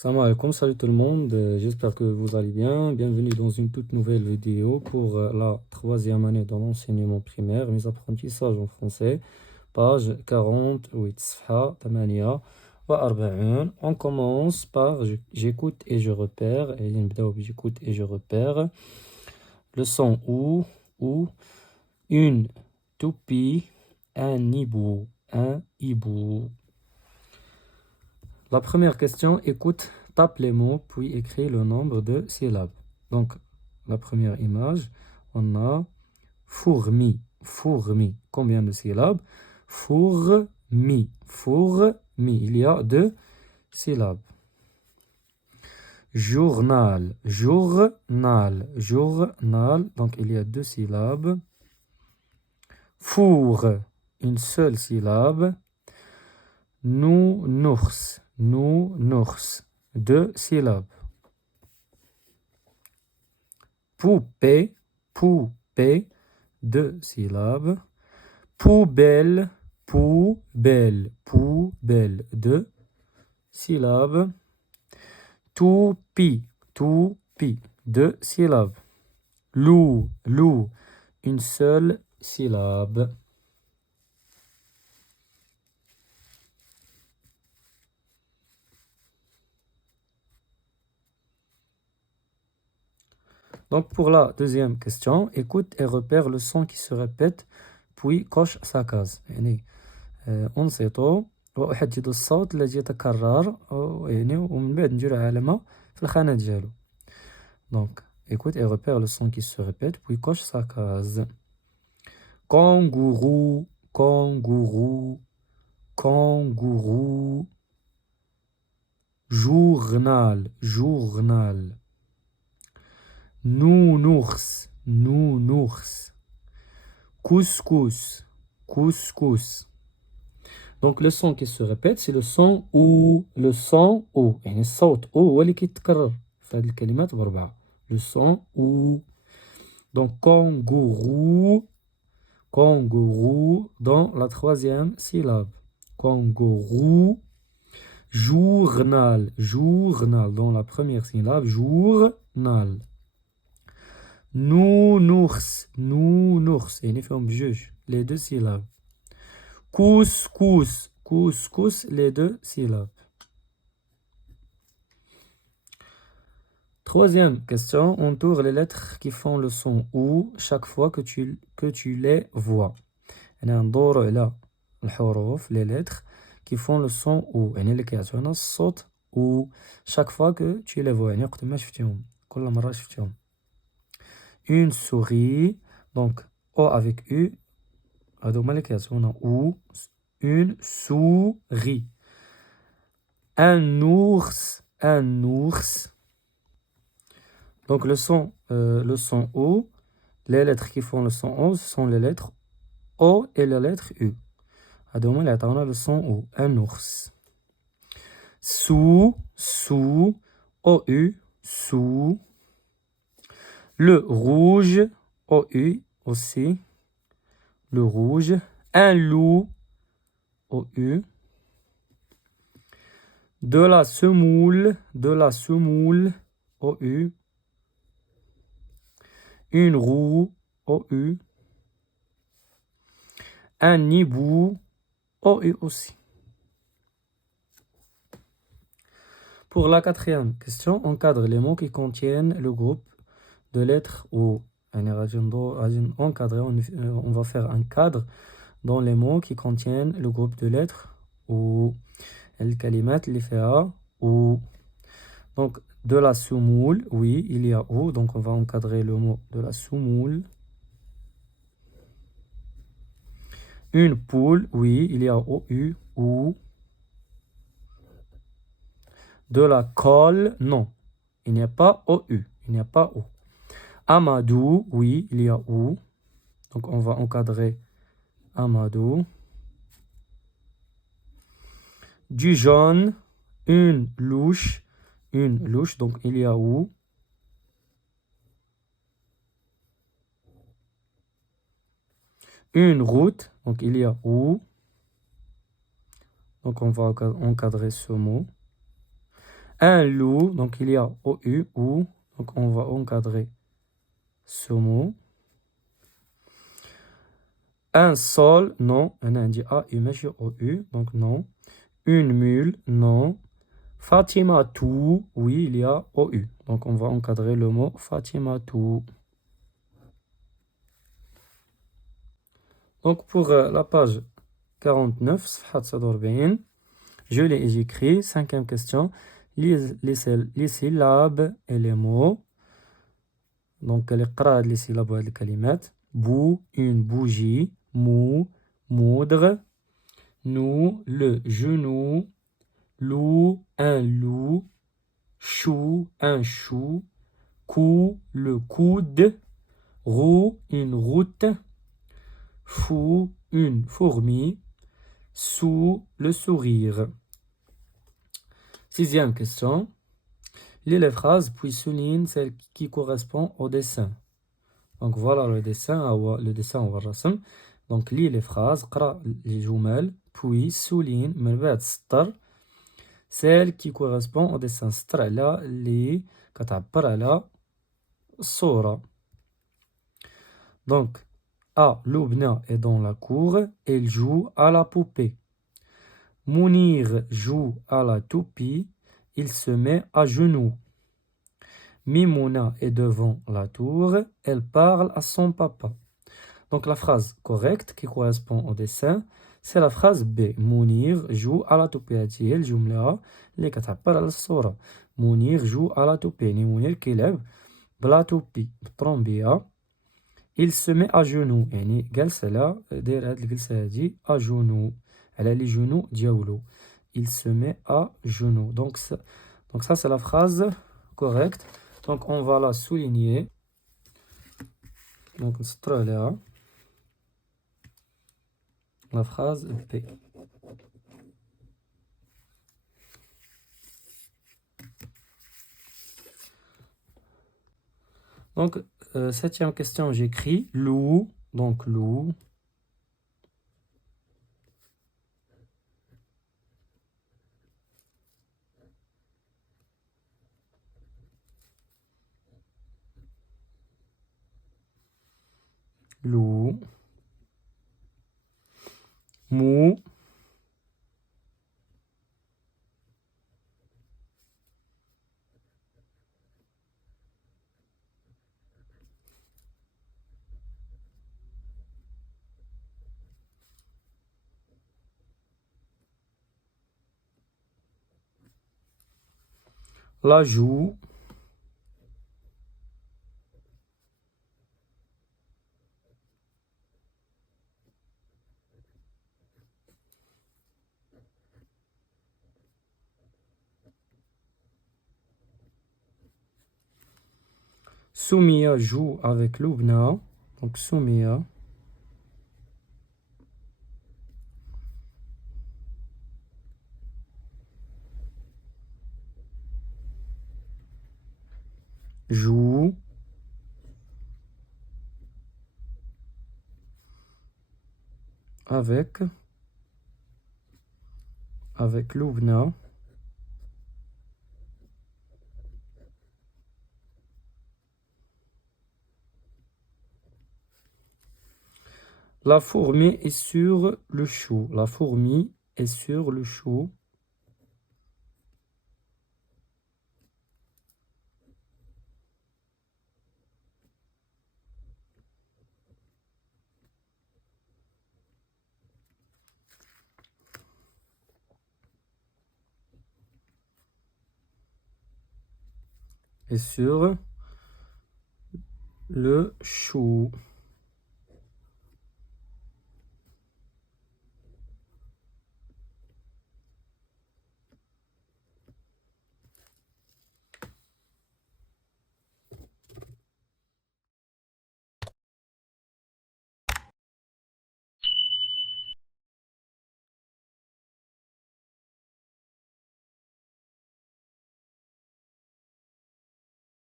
Salam alaikum, salut tout le monde, j'espère que vous allez bien. Bienvenue dans une toute nouvelle vidéo pour la troisième année dans l'enseignement primaire, mes apprentissages en français, page 48, صفحة 48. On commence par j'écoute et je repère, et نبداو j'écoute et je repère. Le son ou, une toupie, un hibou. La première question, écoute, tape les mots, puis écris le nombre de syllabes. Donc, la première image, on a fourmi. Combien de syllabes? Fourmi. Il y a deux syllabes. Journal. Donc, il y a deux syllabes. Four. Une seule syllabe. Nounours. Deux syllabes. Poupée, deux syllabes. Poubelle, deux syllabes. Toupie, deux syllabes. Loup, une seule syllabe. Donc pour la deuxième question, écoute et repère le son qui se répète, puis coche sa case. يعني أنصتوا وأحددوا الصوت الذي يتكرر يعني ومن بعد نديرو علامة في الخانة ديالو. Donc écoute et repère le son qui se répète, puis coche sa case. Kangourou. Journal. Nounours. Couscous. Donc le son qui se répète c'est le son ou. يعني الصوت او هو اللي كيتكرر في هذه الكلمات بأربعة. Le son ou. Donc kangourou dans la troisième syllabe. Kangourou. Journal dans la première syllabe. Journal. Nounours يعني فيهم بجوج les deux syllabes. Couscous les deux syllabes. Troisième question, on tourne les lettres qui font le son ou chaque fois que tu les vois. يعني ندورو على الحروف les lettres qui font le son ou يعني اللي كيعطيونا الصوت ou chaque fois que tu les vois يعني وقت ما شفتيهم كل مرة شفتيهم. Une souris, donc O avec U, ou une souris. Un ours. Donc le son O, les lettres qui font le son O, ce sont les lettres O et la lettre U. هذوما le son O. Un ours. Sou, O-U, sou. Le rouge, O-U aussi. Le rouge. Un loup, O-U. De la semoule, O-U. Une roue, O-U. Un hibou, O-U aussi. Pour la quatrième question, encadre les mots qui contiennent le groupe de lettres O. On va faire un cadre dans les mots qui contiennent le groupe de lettres O. الكلمات اللي فيها O. Donc, de la semoule, oui, il y a O. Donc, on va encadrer le mot de la semoule. Une poule, oui, il y a O-U, ou. De la colle, non. Il n'y a pas O-U, il n'y a pas O. Amadou, oui, il y a O. Donc, on va encadrer Amadou. Du jaune, une louche, donc il y a O. Une route, donc il y a O. Donc, on va encadrer ce mot. Un loup, donc il y a OU, ou, donc on va encadrer ce mot. Un sol, non. On a dit AU, mais OU, donc non. Une mule, non. Fatima tout, oui, il y a OU. Donc on va encadrer le mot Fatima tout. Donc pour la page 49, صفحة 49, je l'ai écrit. Cinquième question. Les syllabes et les mots. Donc les syllabes et les kalimat. Bou, une bougie. Mou, moudre. Nous, le genou. Loup, un loup. Chou, un chou. Cou, le coude. Roue, une route. Fou, une fourmi. Sous, le sourire. Sixième question. Lis les phrases puis souligne celle qui correspond au dessin. Donc voilà le dessin, on va الرسم. Donc lis les phrases, قرأ les جمل, puis souligne من بعد سطر celle qui correspond au dessin. سطر على اللي كتعبر على الصورة. Donc A. Loubna est dans la cour, elle joue à la poupée. Mounir joue à la toupie, il se met à genoux. Mimouna est devant la tour, elle parle à son papa. Donc la phrase correcte qui correspond au dessin, c'est la phrase B. Mounir joue à la toupie. هذه الجملة اللي كتعبر على الصورة. Mounir joue à la toupie. يعني منير كيلعب بلا توبي بالطرومبية. Il se met à genoux. يعني جالس على داير هاد الجلسة هادي à genoux. على les genoux ديالو. Il se met à genoux. Donc ça c'est la phrase correcte. Donc on va la souligner. Donc نسطرو عليها. La phrase B. Donc septième question, j'écris loup. Donc loup. Loup. Mou. La joue. Soumia joue avec Loubna. Donc Soumia. Joue. Avec Loubna. La fourmi est sur le chou. La fourmi est sur le chou. Et sur le chou.